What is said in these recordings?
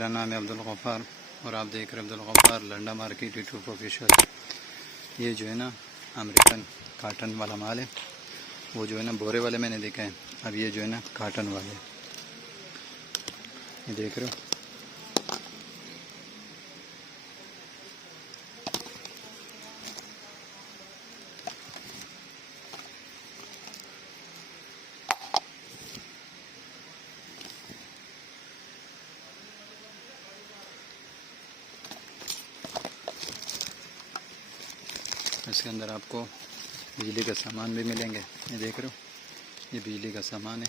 मेरा नाम है अब्दुल गफ़ार और आप देख रहे हैं Abdul Ghaffar Landa market YouTube official. ये जो है ना अमेरिकन काटन वाला माल है। वो जो है ना बोरे वाले मैंने देखा है, अब ये जो है ना काटन वाले, ये देख रहे हो। इसके अंदर आपको बिजली का सामान भी मिलेंगे, ये देख रहे हो। ये बिजली का सामान है,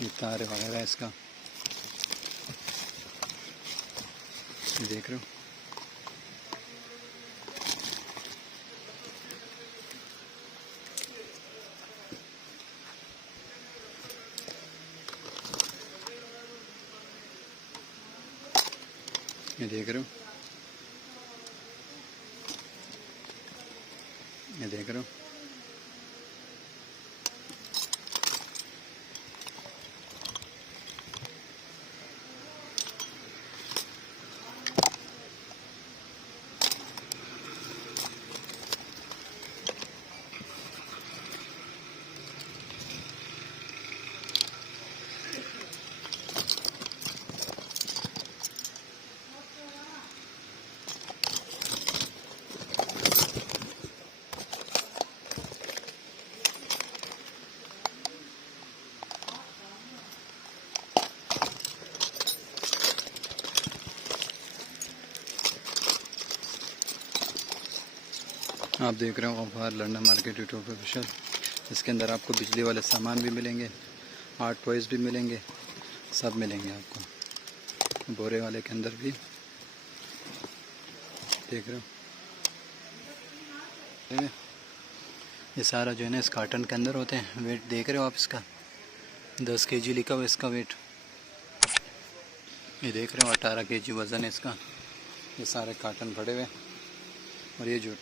ये तार वगैरह इसका, ये देख रहे हो। ये देख रहे हो, ये देख रहे हो। आप देख रहे हो Ghaffar Landa market YouTube official. इसके अंदर आपको बिजली वाले सामान भी मिलेंगे, आर्ट टॉयज़ भी मिलेंगे, सब मिलेंगे आपको बोरे वाले के अंदर भी। देख रहे हो, ये सारा जो है ना इस कार्टन के अंदर होते हैं। वेट देख रहे हो आप इसका, 10 kg लिखा हुआ इसका वेट। ये देख रहे हो 18 kg वज़न है इसका। ये सारे कार्टन भरे हुए और ये जो